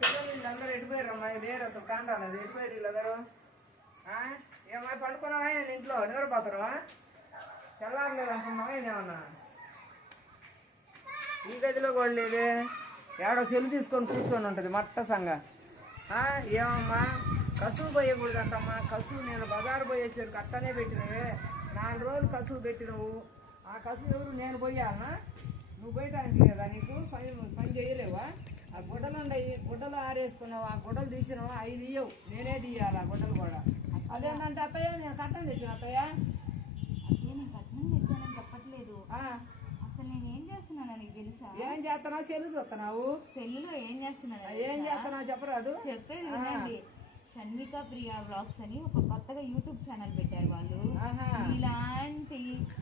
పిల్లలు వీళ్ళందరూ ఎడిపోయారమ్మా లేరు అసలు కాంటాలేదు ఎడిపోయారు వీళ్ళందరూ ఏమన్నా పడుకున్నావా ఇంట్లో నిద్రపోతున్నావా తెల్లారలేదు అనుకున్నావా ఏమన్నా ఈ గదిలో కూడా లేదే ఏడో సెల్లు తీసుకొని కూర్చొని ఉంటుంది మట్ట సంగ ఏమమ్మా కసువు పోయకూడదంటమ్మా కసువు నేను బజారు పోయి వచ్చాను అట్టనే పెట్టినవే 4 రోజులు కసువు పెట్టినవు ఆ కసువు ఎవరు నేను పోయాలనా నువ్వు పోయటానికి కదా నీకు పని చేయలేవా ఆ గుడ్డలు ఉండయి గుడ్డలు ఆరేసుకున్నావు ఆ గుడ్డలు తీసినావా 5 ఇయ్యవు నేనే తీయాలి ఆ గుడ్డలు కూడా అదేంటంటే అత్తయ్య నేను కట్టం తెచ్చిన అత్తయ్య నేను కట్నం తెచ్చానని చెప్పట్లేదు అసలు నేను ఏం చేస్తున్నాను నీకు తెలుసా ఏం చేస్తున్నావు సెల్లు చూస్తున్నావు సెల్లులో ఏం చేస్తున్నావు చెప్పరాదు చెప్పేది వినండి షణ్మిక ప్రియా వ్లాగ్స్ అని ఒక కొత్తగా యూట్యూబ్ ఛానల్ పెట్టారు వాళ్ళు ఇలాంటి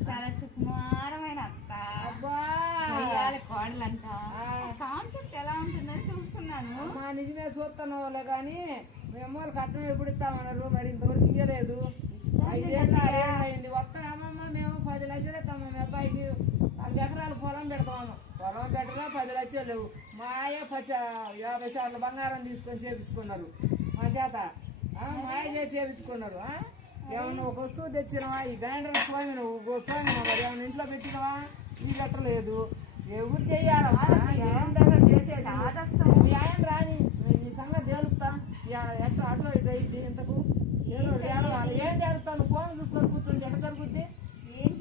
చాలా సుకుమారమైన అత్త కోడలంట కాన్సెప్ట్ ఎలా ఉంటుందని చూస్తున్నాను నిజమే చూస్తున్నావులే కానీ మేము కట్నం ఎప్పుడు ఇస్తామన్నారు మరి ఇంతవరకు ఇయ్యలేదు 5 ఏళ్ళు 6 ఏళ్ళు అయింది వస్తామమ్మా మేము 10 లక్షలు ఇస్తామా మీ అబ్బాయికి 4 ఎకరాలు పొలం పెడతాము పొలం పెట్టగా 10 లక్షలు లేవు మాయ 50 సార్లు బంగారం తీసుకొని చేపించుకున్నారు మా చేత మాయ చేసి చేపించుకున్నారు ఏమన్నా ఒక వస్తువు తెచ్చినావా ఈ గ్రైండర్ స్వామి నువ్వు మరి ఏమన్నా ఇంట్లో పెట్టినావా ఈ పెట్టలేదు ఎవరు చెయ్యాలమ్మా ఏం దగ్గర చేసేది ఆయన రాని ఈ సంగతి తేలుస్తా ఎట్లా అట్లా ఇటు అయింది ఇంతకు ఏం జరుగుతాను ఫోన్ చూసుకొని కూర్చొని ఎట్ట జరుగుద్ది ఏం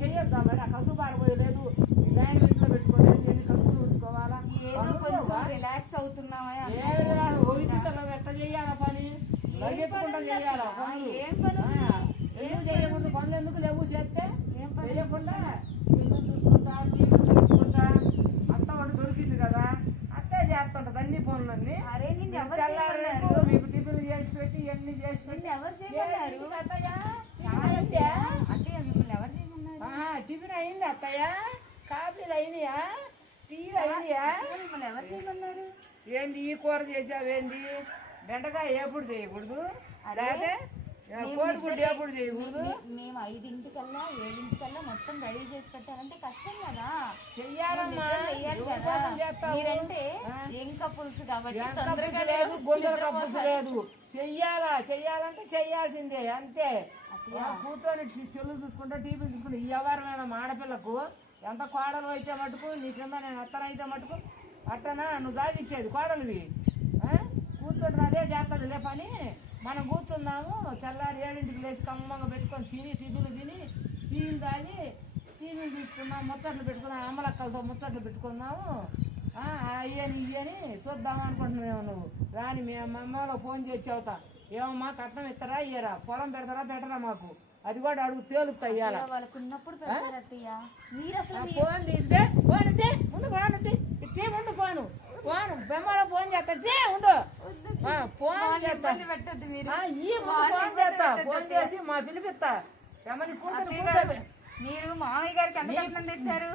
చెయ్యొద్దా మరి ఆ కసువు పారిపోయలేదు ఈ గ్రైండర్ ఇంట్లో పెట్టుకోలేదు ఎన్ని కసువులు ఊడ్చుకోవాలా రిలాక్స్ అవుతున్నావా ఎట్ట చెయ్యాలా పని లగెత్తుకుంటా చెయ్యాలా పనులు ఎందుకు చేయకూడదు పనులు ఎందుకు లేవు చేస్తే చేయకుండా పిల్లలు చూసుకుంటా టీవీలు చూసుకుంటా అత్త ఒకటి దొరికింది కదా అత్తే చేస్తుంటది అన్ని పనులన్నీ మీకు టిఫిన్లు చేసి పెట్టి ఇవన్నీ చేసి పెట్టి టిఫిన్ అయింది అత్తయ్య కాఫీలు అయినాయా టీలు అయినాయా ఏంది ఈ కూర చేసావేంది బెండకాయ ఎప్పుడు చేయకూడదు లేకపోతే కోడిగుడ్డు ఎప్పుడు చేయకూడదు మేము 5 7 మొత్తం రెడీ చేసి పెట్టాలంటే కష్టం కదా చెయ్యాలమ్మా మీరంటే ఇంకా పులుసు కాబట్టి లేదు గొంతుల పులుసు లేదు చెయ్యాలంటే చెయ్యాల్సిందే అంతే కూర్చొని చెల్లు చూసుకుంటా టీవీ చూసుకుంటా ఈ వ్యవహారమైన ఆడపిల్లకు ఎంత కోడలు అయితే మటుకు నీ కింద నేను అత్తనైతే మటుకు అట్టనా నువ్వు సాగిచ్చేది కోడలివి కూర్చొని అదే చేస్తుంది లే పని మనం కూర్చుందాము తెల్లారి 7ంటికి లేచి కమ్మంగా పెట్టుకొని తిని టిఫిన్లు తిని టీవీలు తాగి టీవీలు తీసుకుందాం ముచ్చట్లు పెట్టుకుందాం అమ్మలక్కలతో ముచ్చట్లు పెట్టుకుందాము ఇయ్యని చూద్దాము అనుకుంటున్నావు నువ్వు రాని మీ అమ్మలో ఫోన్ చేసి చెబుతా ఏమమ్మా కట్నం ఇస్తారా ఇయ్యరా పొలం పెడతారా పెట్టరా మాకు అది కూడా అడుగు తేలుతా ఇయ్యాల ఫోన్ తీస్తే ముందు ముందు పోను బెమ్మలో ఫోన్ చేస్తా ముందు ఫోన్ చేస్తా ఫోన్ చేసి మా పిలిపిస్తా బెమ్మని మీరు మామయ్య గారికి ఎంత కట్నం తెచ్చారు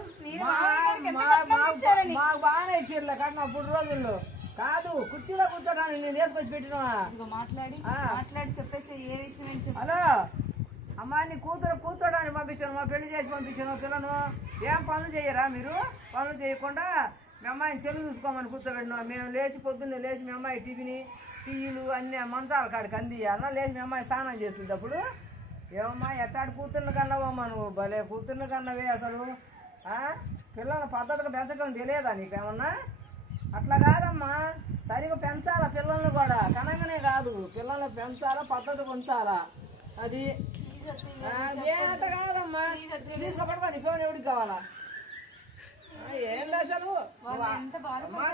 మాకు బాగానే ఇచ్చారులే కట్నం అప్పుడు రోజుల్లో కాదు కుర్చీలో కూర్చోడానికి నేను వేసుకొచ్చి పెట్టినా మాట్లాడి చెప్పేసి ఏ విషయం హలో అమ్మా నీ కూర్చోడానికి పంపించాను మా పెళ్లి చేసి పంపించాను పిల్లను ఏం పనులు చేయరా మీరు పనులు చేయకుండా మీ అమ్మాయిని చెల్లు చూసుకోమని కూర్చోబెట్టినా మేము లేచి పొద్దున్నే లేచి మీ అమ్మాయి టీవీలు అన్ని మంచాల కాడికి అందియాలన్నా లేచి మీ అమ్మాయి స్నానం చేస్తుంది అప్పుడు ఏమమ్మా ఎట్టాడు కూతుర్ని కన్నావమ్మా నువ్వు భలే కూతుర్ని కన్నవే అసలు పిల్లల పద్ధతిగా పెంచడం తెలియదా నీకేమన్నా అట్లా కాదమ్మా సరిగా పెంచాలా పిల్లల్ని కూడా కనంగానే కాదు పిల్లల్ని పెంచాలా పద్ధతిగా ఉంచాలా అది ఏమంట కాదమ్మా తీసుకోపట్టుకోండి ఫోన్ ఎవరికి కావాలా ఏం అసలు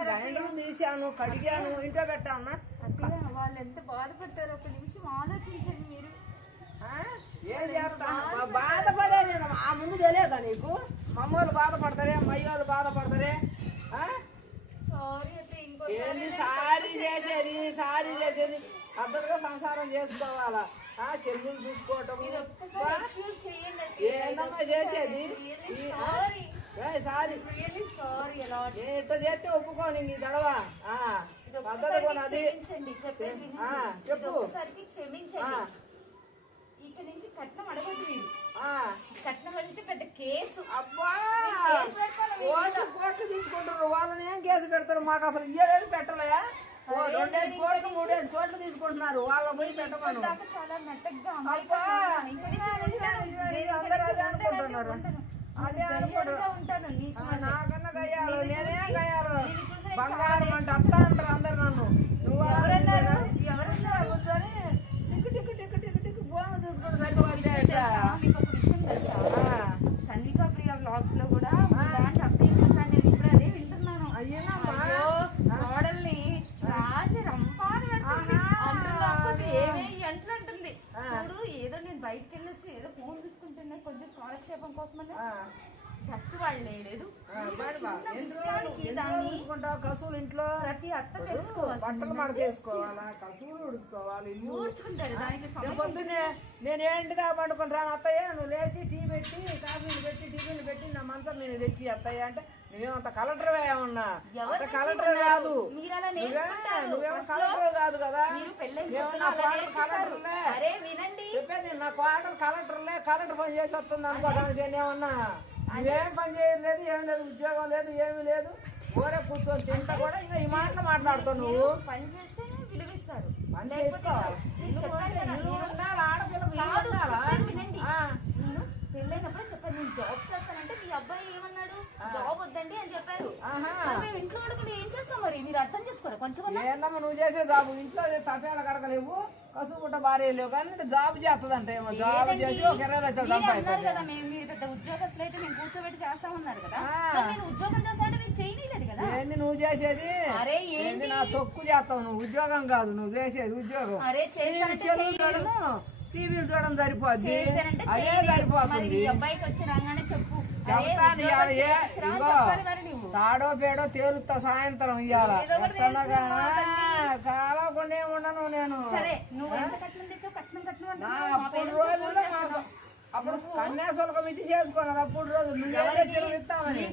గ్రైండర్ తీసాను కడిగాను ఇంట్లో పెట్టాను వాళ్ళు ఎంత బాధపడతారు ఒక నిమిషం ఆలోచించండి మీరు ఏం చేస్తాను బాధపడేది ఆ ముందు తెలియదా నీకు మమ్మల్ని బాధపడతారే మయ్యోళ్ళు బాధపడతారే ఏంది సారీ చేసేది అద్దరుగా సంసారం చేసుకోవాలా చెల్లులు చూసుకోవటం ఏందమ్మా చేసేది ఇట్లా చేస్తే ఒప్పుకోని నీ గడవ పద్ధతి కూడా అది చెప్పు ఇక నుంచి కట్నం అడగద్దు మీరు కట్నం అడిగితే పెద్ద కేసు అబ్బా కోట్లు తీసుకుంటారు వాళ్ళని ఏం కేసు పెడతారు మాకు అసలు ఇయ్యలేదు పెట్టలే 2 కోట్లు 3 కోట్లు తీసుకుంటున్నారు వాళ్ళ పోయి పెట్టమను. చాలా మెత్తగా అందరూ అదే అనుకుంటున్నారు. అదే అనుకుంటారు. ఉంటాను నీకు నాకన్నా గయ్యాలు నేనే గయ్యాలు బంగారం అంటే అత్త అంటారు అందరు నన్ను. నువ్వు ఎవరన్నారు కూర్చొని టిక్కు టిక్కు టిక్కు టిక్కు టిక్కు ఫోన్ చూసుకుని సరిపోతే మీకు ఒక విషయం తెలుసా? షణ్మిక ప్రియ వ్లాగ్స్ లో కూడా ఇలాంటి అప్డేట్ చూసాను నేను. ఇప్పుడు అదే వింటున్నాను. అయ్యో మోడల్ని రాజ రంపాని అంటుంది ఏమే అంటుంది. చూడు ఏదో నేను బయటకు వెళ్ళొచ్చు ఏదో ఫోన్ తీసుకుంటున్నా కొంచెం కాలక్షేపం కోసమని ఫస్ట్ వాళ్ళు లేదు కసువులు ఇంట్లో ప్రతి అత్త తెలుసుకోవాలి. బట్టలు మడకేసుకోవాలా, కసువులు ఉడుచుకోవాలి, ఊడ్చుకుంటారు. దానికి పొద్దున్నే నేను ఏంటిదా పండుకుంటాను అత్తయ్య నువ్వు లేచి టీ పెట్టి కాఫీలు పెట్టి టిఫిన్లు పెట్టి నా మంచం నేను తెచ్చి అత్తయ్య అంటే నువ్వేమంత కలెక్టర్ ఏమన్నా కలెక్టర్ కాదు, నువ్వేమో కలెక్టర్ కాదు కదా. చెప్పేది నా కోడలు కలెక్టర్లే కలెక్టర్ పని చేసి వస్తుంది అనుకోవడానికి నేనేమన్నా నువ్వేం పని చేయలేదు ఏం లేదు ఉద్యోగం లేదు ఏమీ లేదు ఊరే కూర్చొని తింటా కూడా ఇంకా ఈ మాటలు మాట్లాడుతావు. నువ్వు పని చేస్తే విలువిస్తారు. పని చేసుకోవాలి ఆడపిల్లకి నేను పెళ్ళైనప్పుడే చెప్పాను నేను జాబ్ చేస్తానంటే మీ అబ్బాయి ఏమన్నాడు జాబ్ వద్దండి అని చెప్పారు. మేము ఇంట్లో అడుగులు ఏం చేస్తాం మరి మీరు అర్థం చేసుకోరు కొంచెం. ఏందమ్మా నువ్వు చేసే జాబ్ ఇంట్లో తప్పేలా కడకలేవు కసువు పుట్ట భార్య లేవు కానీ జాబ్ చేస్తుందంటే ఏమో జాబ్ చేసి ఒక 20 లక్షలు సంపాదించారు కదా. మేము మీరు పెద్ద ఉద్యోగస్తులు అయితే మేము కూర్చోబెట్టి చేస్తామన్నారు కదా. నేను ఉద్యోగం చేస్తానంటే మీరు చేయలేదు కదా. ఏంది నువ్వు చేసేది? అరే ఏంటి నా తొక్కు చేస్తావు నువ్వు ఉద్యోగం కాదు నువ్వు చేసేది ఉద్యోగం. అరే టీవీలు చూడడం సరిపోద్ది అదే సరిపోతుంది. అబ్బాయికి వచ్చి రాగానే చెప్పు తాడో పేడో తేలుతా సాయంత్రం ఇయ్యాల కాలకుండా ఉండను నేను. సరే నువ్వు ఎంత కట్నం తెచ్చావు కట్నం కట్నం అప్పుడు రోజుల్లో అప్పుడు కన్యాశుల్కం ఇచ్చి చేసుకున్నారు. అప్పుడు రోజు ఇస్తామని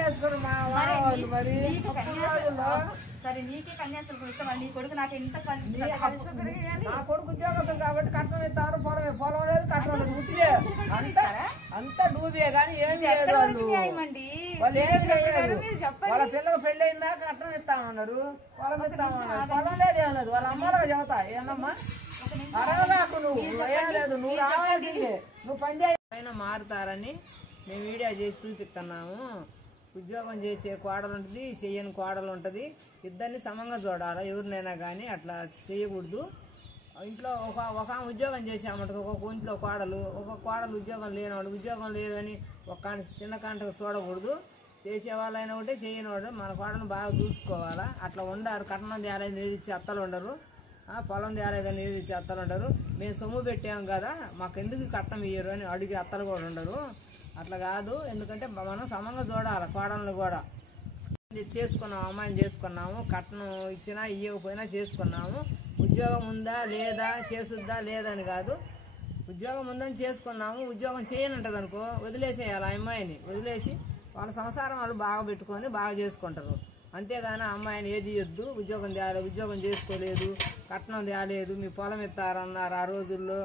చేసుకోరు మా వాళ్ళు మరి రోజుల్లో. సరే నీకే కన్యాశుల్కం ఇస్తామా? నీ కొడుకు నాకు ఎంత నా కొడుకు ఉద్యోగం కాబట్టి కట్నం ఇస్తారు. పొలం లేదు కట్నం లేదు ఉట్టిదే అంతా డూబే కానీ ఏమి లేదు. వాళ్ళు ఏం లేదు వాళ్ళ పిల్లలు పెళ్లి అయిందా కట్నం ఇస్తామన్నారు పొలం ఇస్తామన్నారు. పొలం లేదేం లేదు వాళ్ళ అమ్మలో చెబుతా ఏందమ్మా అరవదాకు నువ్వు ఏం లేదు నువ్వు రావాల్సిందే నువ్వు పని చేయైనా మారుతారని మేము వీడియో చేసి చూపిస్తున్నాము. ఉద్యోగం చేసే కోడలు ఉంటుంది చెయ్యని కోడలు ఉంటుంది. ఇద్దరిని సమంగా చూడాలి ఎవరినైనా కానీ అట్లా చేయకూడదు. ఇంట్లో ఒక ఉద్యోగం చేసామంట ఒక ఇంట్లో కోడలు ఒక కోడలు ఉద్యోగం లేనివాడు ఉద్యోగం లేదని ఒక చిన్న కాంటకు చూడకూడదు. చేసే వాళ్ళైనా ఒకటే చేయనివాడు మన కోడను బాగా చూసుకోవాలా. అట్లా ఉండరు కట్నం తేలేదని ఏదిచ్చి అత్తలు ఉండరు పొలం తేలేదని ఏదిచ్చి అత్తలు ఉండరు. మేము సొమ్ము పెట్టాము కదా మాకు ఎందుకు కట్నం ఇయ్యరు అని అడిగి అత్తలు కూడా ఉండరు. అట్లా కాదు ఎందుకంటే మనం సమంగా చూడాలి కోడలను కూడా. చేసుకున్నాము అమ్మాయిని చేసుకున్నాము కట్నం ఇచ్చినా ఇవ్వకపోయినా చేసుకున్నాము. ఉద్యోగం ఉందా లేదా చేసుద్దా లేదని కాదు ఉద్యోగం ఉందని చేసుకున్నాము. ఉద్యోగం చేయనంటది అనుకో వదిలేసేయాలి ఆ అమ్మాయిని వదిలేసి వాళ్ళ సంసారం వాళ్ళు బాగా పెట్టుకొని బాగా చేసుకుంటారు. అంతేగాని అమ్మాయిని ఏది ఇవ్వద్దు ఉద్యోగం తేలేదు ఉద్యోగం చేసుకోలేదు కట్నం తేలేదు మీ పొలం ఇస్తారన్నారు ఆ రోజుల్లో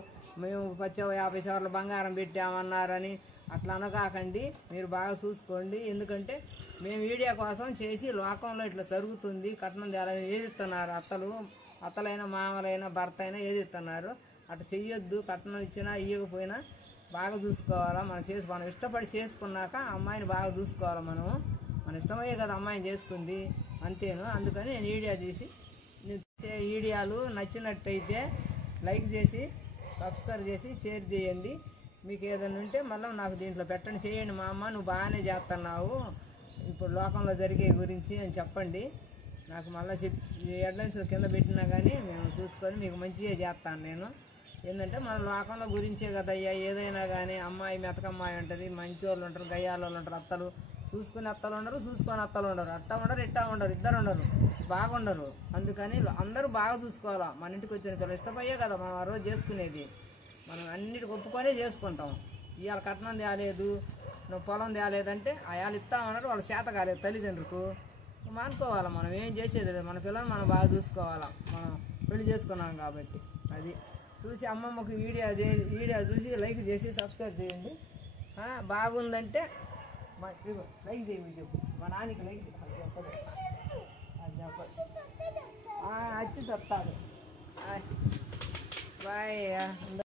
మేము 50 సార్లు బంగారం పెట్టామన్నారని అట్లా అనకాకండి. మీరు బాగా చూసుకోండి ఎందుకంటే మేము వీడియో కోసం చేసి లోకంలో ఇట్లా జరుగుతుంది కట్నం తేలని ఏది ఇస్తున్నారు అత్తలైనా మామలైనా భర్త అయినా ఏది ఇస్తున్నారు అట్లా చెయ్యొద్దు. కట్నం ఇచ్చినా ఇవ్వకపోయినా బాగా చూసుకోవాలా. మనం ఇష్టపడి చేసుకున్నాక అమ్మాయిని బాగా చూసుకోవాలి. మన ఇష్టమయ్యే కదా అమ్మాయిని చేసుకుంది అంతేను. అందుకని నేను వీడియో తీసి వీడియోలు నచ్చినట్టయితే లైక్ చేసి సబ్స్క్రైబ్ చేసి షేర్ చేయండి. మీకు ఏదైనా ఉంటే మళ్ళీ నాకు దీంట్లో పెట్టండి చేయండి మా అమ్మ నువ్వు బాగానే చేస్తున్నావు ఇప్పుడు లోకంలో జరిగే గురించి అని చెప్పండి. నాకు మళ్ళీ హెడ్లైన్స్ కింద పెట్టినా కానీ మేము చూసుకొని మీకు మంచిగా చేస్తాను నేను. ఏంటంటే మన లోకంలో గురించే కదయ్యా ఏదైనా కానీ అమ్మాయి మెతకమ్మాయి ఉంటుంది మంచి వాళ్ళు ఉంటారు గయ్యాలు ఉంటారు అత్తలు చూసుకుని అత్తలు ఉండరు చూసుకొని అత్తలు ఉండరు అట్టా ఉండరు ఇట్టా ఉండరు ఇద్దరు ఉండరు బాగుండరు. అందుకని అందరూ బాగా చూసుకోవాలా. మన ఇంటికి వచ్చిన పిల్లలు ఇష్టపయ్యే కదా మనం ఆ రోజు చేసుకునేది. మనం అన్నిటికి ఒప్పుకొనే చేసుకుంటాం. ఇవాళ కట్నం తేలేదు నువ్వు పొలం తేలేదంటే అయాలు ఇస్తామన్నారు వాళ్ళు చేత కాలేదు తల్లిదండ్రులకు మానుకోవాలా. మనం ఏం చేసేది లేదు మన పిల్లల్ని మనం బాగా చూసుకోవాలా. మనం పెళ్లి చేసుకున్నాం కాబట్టి అది చూసి అమ్మమ్మకు వీడియో చూసి లైక్ చేసి సబ్స్క్రైబ్ చేయండి. బాగుందంటే లైక్ చేయండి చెప్పు మా నాన్నకి లైక్ చెప్పదు అది చెప్పదు. మార్చి తెస్తాడు బాయ్.